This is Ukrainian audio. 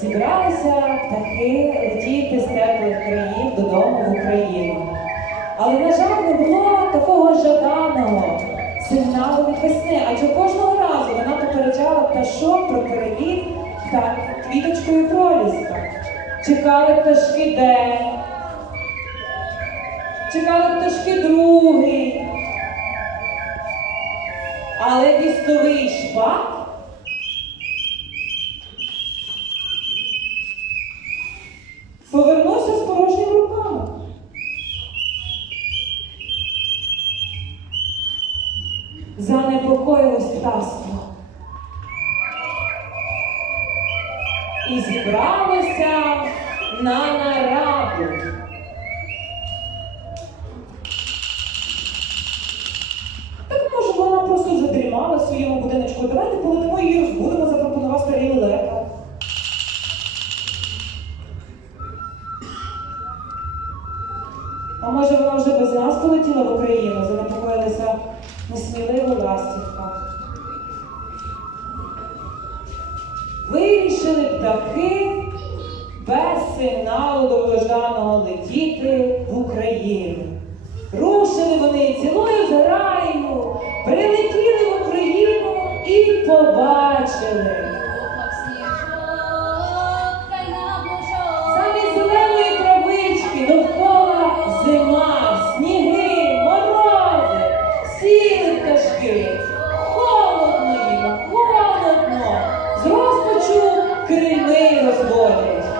зібралися птахи летіти з теплих країв додому в Україну. Але, на жаль, не було такого жаданого сигналу від весни, адже кожного разу вона попереджала пташок про переліт та квіточкою проліска. Чекали пташки день, чекали пташки другий. Але вістовий шпак Занепокоїлось птаство. І зібралося на нараду. Так може вона просто вже дрімала в своєму будиночку. Давайте полетимо її розбудемо, запропонував старий лелека. А може вона вже без нас почали птахи без сигналу довгожданого летіти в Україну. Рушили вони цілою зграю, прилетіли в Україну і побачили. Deus, boa, gente.